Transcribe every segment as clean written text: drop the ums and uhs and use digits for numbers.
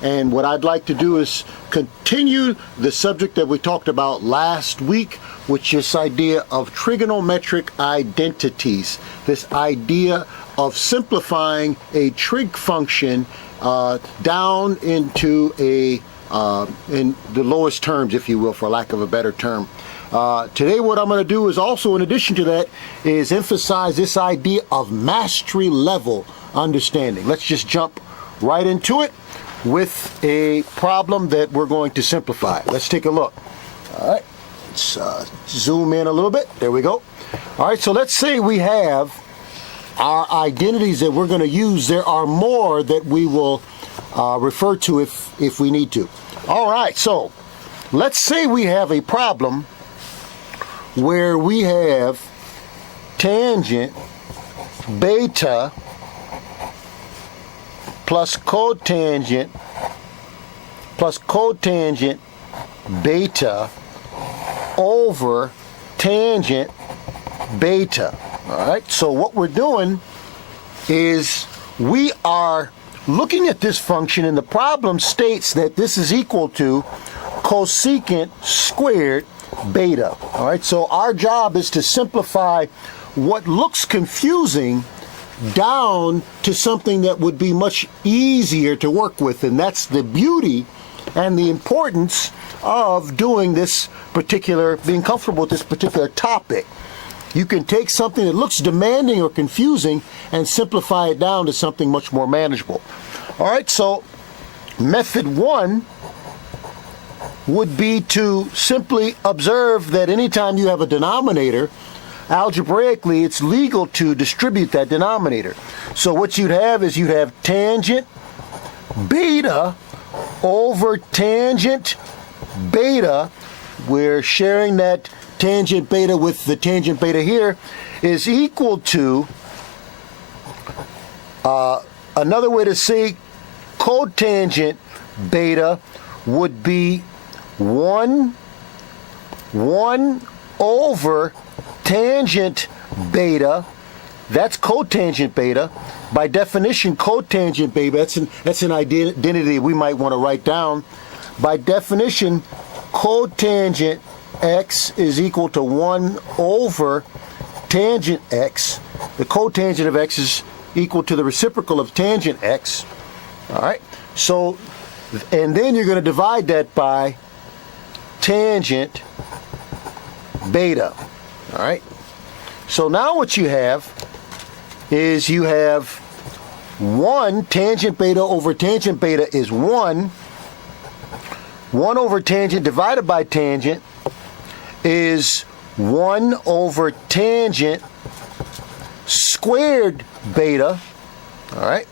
And what I'd like to do is continue the subject that we talked about last week, which is this idea of trigonometric identities. This idea of simplifying a trig function down into in the lowest terms, if you will, for lack of a better term. Today what I'm going to do is also, in addition to that, is emphasize this idea of mastery level understanding. Let's just jump right into it with a problem that we're going to simplify. Let's take a look. All right, let's zoom in a little bit. There we go. All right, so let's say we have our identities that we're going to use. There are more that we will refer to if we need to. All right, so let's say we have a problem where we have tangent beta plus cotangent beta over tangent beta. All right, so what we're doing is we are looking at this function, and the problem states that this is equal to cosecant squared beta. All right, so our job is to simplify what looks confusing down to something that would be much easier to work with, and that's the beauty and the importance of doing this particular, being comfortable with this particular topic. You can take something that looks demanding or confusing and simplify it down to something much more manageable. All right, so method one would be to simply observe that anytime you have a denominator, algebraically, it's legal to distribute that denominator. So what you'd have is you'd have tangent beta over tangent beta. We're sharing that tangent beta with the tangent beta here is equal to, another way to say cotangent beta would be 1 over tangent beta. That's cotangent beta. By definition, cotangent beta, that's an identity we might want to write down. By definition, cotangent x is equal to 1 over tangent x. The cotangent of x is equal to the reciprocal of tangent x. All right, so, and then you're going to divide that by tangent beta. All right, so now what you have is you have 1 tangent beta over tangent beta is 1 over tangent divided by tangent is 1 over tangent squared beta. All right,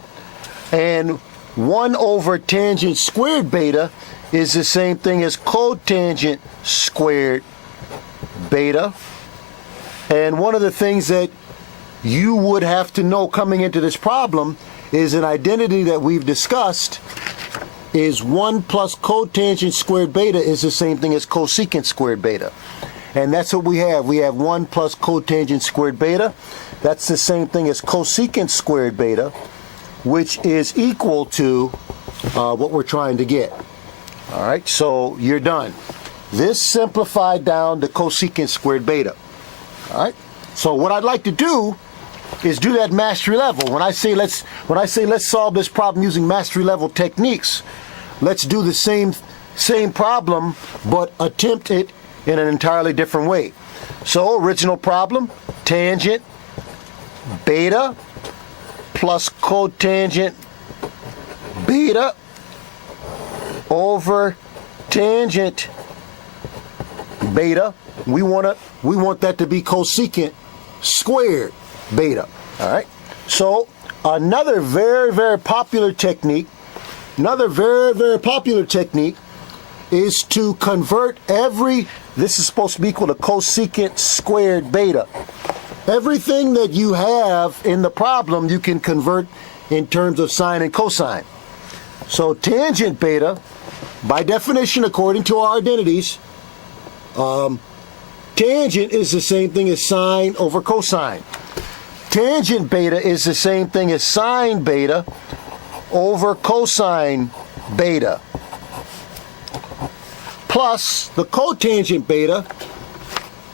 and 1 over tangent squared beta is the same thing as cotangent squared beta. And one of the things that you would have to know coming into this problem is an identity that we've discussed is 1 plus cotangent squared beta is the same thing as cosecant squared beta. And that's what we have. We have 1 plus cotangent squared beta. That's the same thing as cosecant squared beta, which is equal to what we're trying to get. All right, so you're done. This simplified down to cosecant squared beta. All right, so what I'd like to do is do that mastery level. When I say let's solve this problem using mastery level techniques, let's do the same problem but attempt it in an entirely different way. So original problem, tangent beta plus cotangent beta over tangent beta. We want that to be cosecant squared beta. All right, so another very, very popular technique is to convert this is supposed to be equal to cosecant squared beta. Everything that you have in the problem you can convert in terms of sine and cosine. So tangent beta, by definition, according to our identities, tangent is the same thing as sine over cosine. Tangent beta is the same thing as sine beta over cosine beta plus the cotangent beta.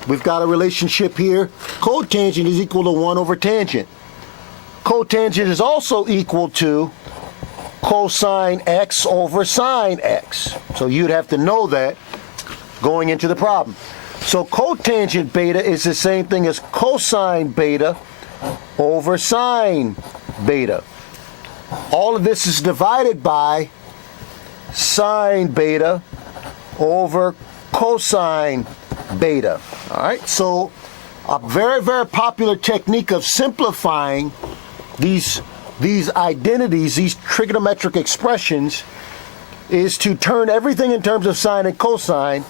We've got a relationship here. Cotangent is equal to 1 over tangent. Cotangent is also equal to cosine x over sine x. So you'd have to know that going into the problem. So cotangent beta is the same thing as cosine beta over sine beta. All of this is divided by sine beta over cosine beta. All right, so a very, very popular technique of simplifying these identities, these trigonometric expressions, is to turn everything in terms of sine and cosine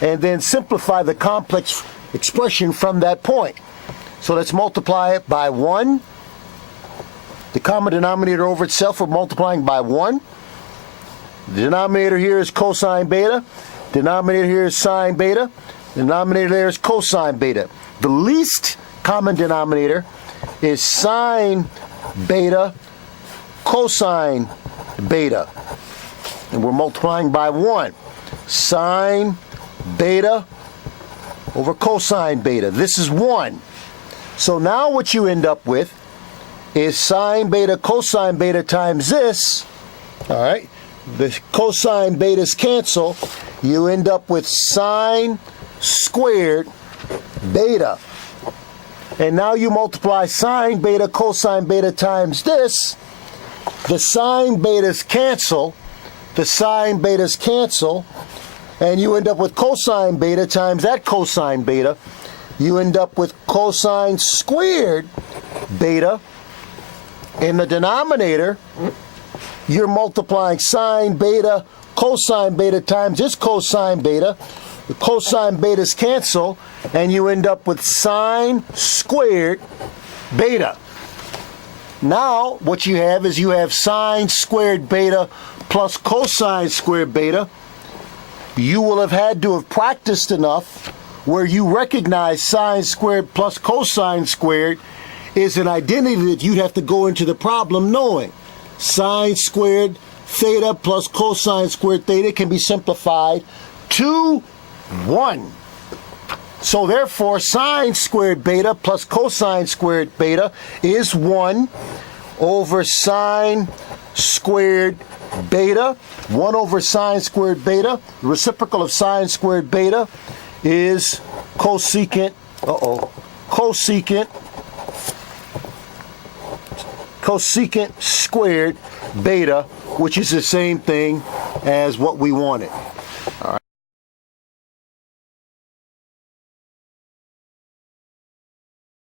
and then simplify the complex expression from that point. So let's multiply it by 1. The common denominator over itself, we're multiplying by 1. The denominator here is cosine beta. Denominator here is sine beta. The denominator there is cosine beta. The least common denominator is sine beta cosine beta. And we're multiplying by 1. Sine beta over cosine beta. This is 1. So now what you end up with is sine beta cosine beta times this. All right. The cosine betas cancel. You end up with sine squared beta. And now you multiply sine beta cosine beta times this. The sine betas cancel. The sine betas cancel. And you end up with cosine beta times that cosine beta. You end up with cosine squared beta. In the denominator, you're multiplying sine beta cosine beta times this cosine beta. The cosine betas cancel, and you end up with sine squared beta. Now, what you have is you have sine squared beta plus cosine squared beta. You will have had to have practiced enough where you recognize sine squared plus cosine squared is an identity that you'd have to go into the problem knowing. Sine squared theta plus cosine squared theta can be simplified to 1. So therefore, sine squared beta plus cosine squared beta is 1 over sine squared beta. 1 over sine squared beta. The reciprocal of sine squared beta is cosecant squared beta, which is the same thing as what we wanted. All right.